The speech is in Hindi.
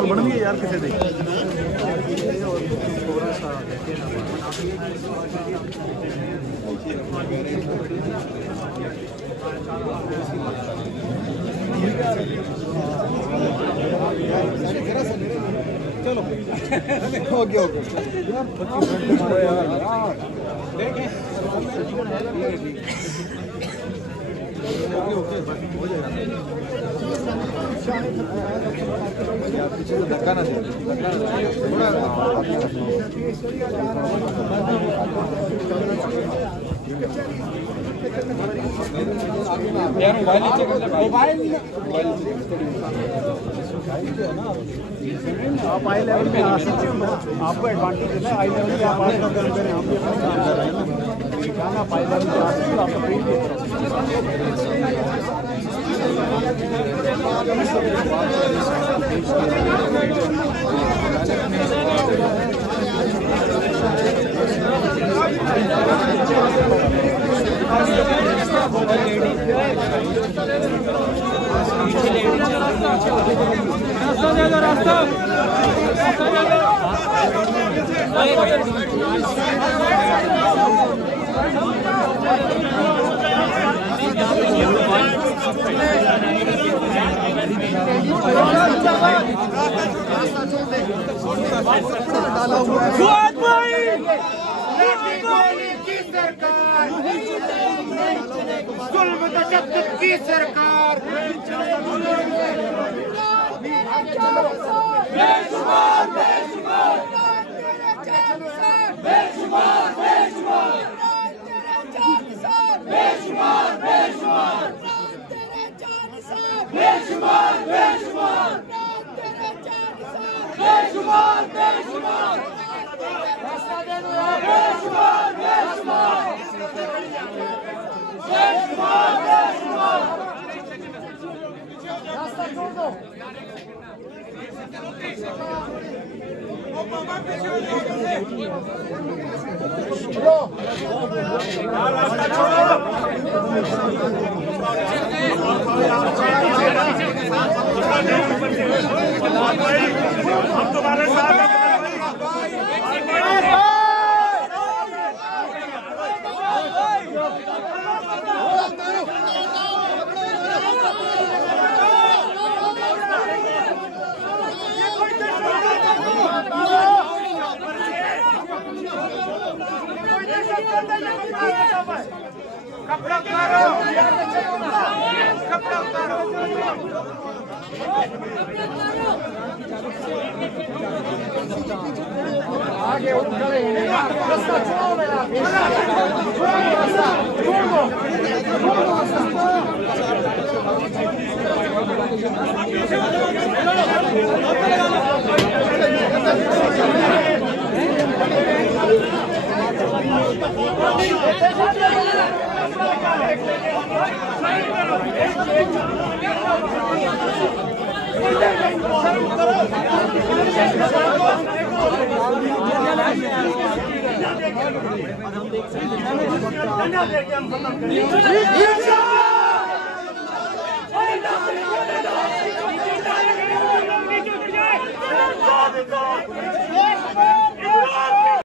नाल बननी है यार किसी दी चलो ओके ओके पीछे धक्का ना दे यार मोबाइल नीचे कर ले मोबाइल आप आई लेवल पे आ सकते हो आपको एडवांटेज है ना आई लेवल पे आप बात कर रहे हैं हम भी अपना काम कर रहे हैं ना गाना पाई लेवल पे आ सकते हो आपको ट्रेन रास्ता जुल्म तशद्दुद की सरकार बेशुमार बेशुमार बेशुमार बेशुमार बेशुमार बेशुमार बेशुमार बेशुमार बेशुमार रास्ता दे दो बेशुमार बेशुमार बेशुमार बेशुमार रास्ता छोड़ दो रास्ता छोड़ो हम तुम्हारे साथ कपड़ा उतारो कपड़ा उतारो आगे उठ खड़े रास्ता छोड़ो मेरा छोड़ो रास्ता छोड़ दो